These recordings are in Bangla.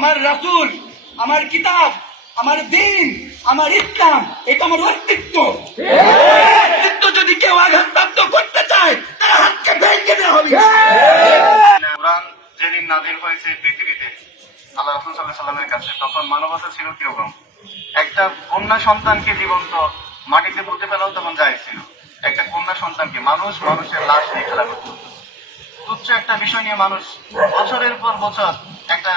আমার রাসূল, আমার কিতাব, আমার দ্বীন, আমার ইসলাম, এটা আমার অস্তিত্ব। অস্তিত্ব যদি কেউ আঘাতপ্রাপ্ত করতে চায় তার হাতকে ভেঙে দেওয়া হবে। কোরআন যেদিন নাজিল হয়েছে পৃথিবীতে আল্লাহ রাসূল সাল্লাল্লাহু আলাইহি ওয়াসাল্লামের কাছে, তখন মানবতা ছিল কিরকম? একটা কন্যা সন্তানকে জীবন্ত মাটিতে পুঁতে ফেলাও তখন জায়েজ ছিল। একটা কন্যা সন্তানকে মানুষের লাশ নিয়ে খেলা করত। তুচ্ছ একটা বিষয় নিয়ে মানুষ বছরের পর বছর একটা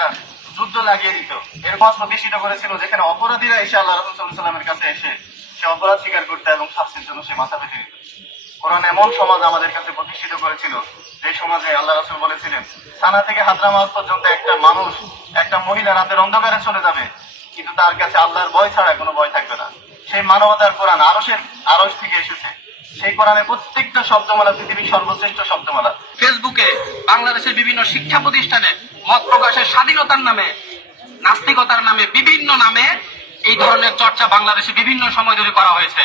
যুদ্ধ লাগিয়ে দিত। এরপর প্রতিষ্ঠিত করেছিল যেখানে অপরাধীরা এসে আল্লাহ রাসূল সাল্লাল্লাহু আলাইহি ওয়াসাল্লামের কাছে এসে সে অপরাধ স্বীকার করতে এবং শাস্তির জন্য সে মাথা পেতে দিত। কোরআন এমন সমাজ আমাদের কাছে প্রতিষ্ঠিত করেছিল যে সমাজে আল্লাহ রাসূল বলেছিলেন, সানা থেকে হাদ্রামাউত পর্যন্ত একটা মানুষ, একটা মহিলা রাতের অন্ধকারে চলে যাবে, কিন্তু তার কাছে আল্লাহর ভয় ছাড়া কোনো ভয় থাকবে না। সেই মানবতার কোরআন আরশ থেকে এসেছে। সেই কোরআনের প্রত্যেকটা শব্দমালা পৃথিবীর সর্বশ্রেষ্ঠ শব্দমালা। ফেসবুকে বাংলাদেশের বিভিন্ন শিক্ষা প্রতিষ্ঠানে মত প্রকাশের স্বাধীনতার নামে, নাস্তিকতার নামে, বিভিন্ন নামে এই ধরনের চর্চা বাংলাদেশে বিভিন্ন সময় ধরে করা হয়েছে।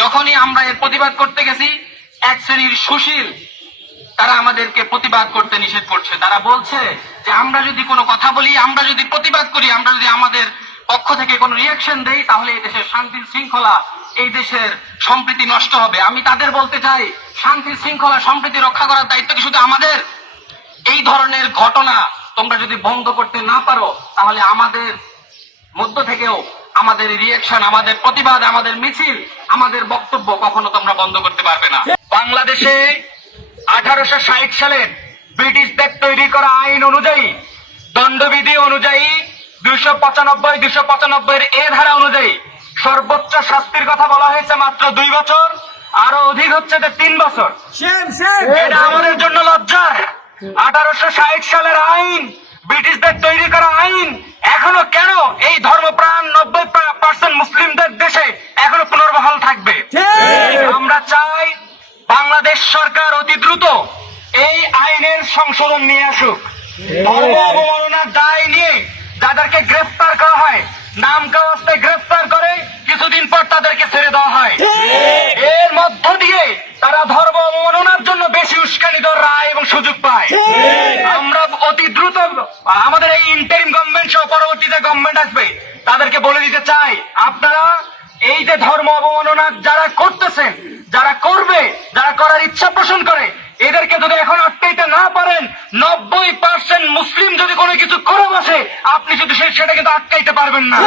যখনই আমরা এর প্রতিবাদ করতে গেছি, এক শ্রেণীর সুশীল তারা আমাদেরকে প্রতিবাদ করতে নিষেধ করছে। তারা বলছে যে আমরা যদি কোনো কথা বলি, আমরা যদি প্রতিবাদ করি, আমরা যদি আমাদের পক্ষ থেকে কোনো রিয়াকশন দেই, তাহলে এই দেশের শান্তি শৃঙ্খলা, এই দেশের সম্প্রীতি নষ্ট হবে। আমি তাদের বলতে চাই, শান্তি শৃঙ্খলা সম্প্রীতি রক্ষা করার দায়িত্ব কি শুধু আমাদের? এই ধরনের ঘটনা তোমরা যদি বন্ধ করতে না পারো, তাহলে আমাদের মধ্য থেকেও আমাদের রিয়াকশন, আমাদের প্রতিবাদ, আমাদের মিছিল, আমাদের বক্তব্য কখনো তোমরা বন্ধ করতে পারবে না। বাংলাদেশে 1860 সালের ব্রিটিশদের তৈরি করা আইন অনুযায়ী, দণ্ডবিধি অনুযায়ী 295 এর ধারা অনুযায়ী সর্বোচ্চ শাস্তির কথা বলা হয়েছে মাত্র 2 বছর, আরো অধিক হচ্ছে 3 বছর। এটা আমাদের জন্য লজ্জার। 1860 সালের আইন, ব্রিটিশদের তৈরি করা আইন এখনো কেন এই ধর্মপ্রাণ 90% মুসলিমদের দেশে এখনো পুনর্বহাল থাকবে? আমরা চাই বাংলাদেশ সরকার অতি দ্রুত এই আইনের সংশোধন নিয়ে আসুক। ধর্ম অবমাননার দায় নিয়ে যাদেরকে গ্রেফতার করা হয়, নাম কাওয়াস্তে গ্রেফতার করে কিছুদিন পর তাদেরকে ছেড়ে দেওয়া হয়। এর মধ্য দিয়ে তারা ধর্ম অবমাননার জন্য বেশি উস্কানিধর রায় এবং সুযোগ পায়। আমরা অতি দ্রুত আমাদের এই ইন্টারিম গভর্নমেন্ট সহ পরবর্তী যে গভর্নমেন্ট আসবে তাদেরকে বলে দিতে চাই, আপনারা এই যে ধর্ম অবমাননা যারা করতেছেন, যারা করবে, যারা করার ইচ্ছা পোষণ করে, এদেরকে যদি এখন আটকাইতে না পারেন, 90% মুসলিম যদি কোনো কিছু করে বসে, আপনি শুধু সেটা কিন্তু আটকাইতে পারবেন না।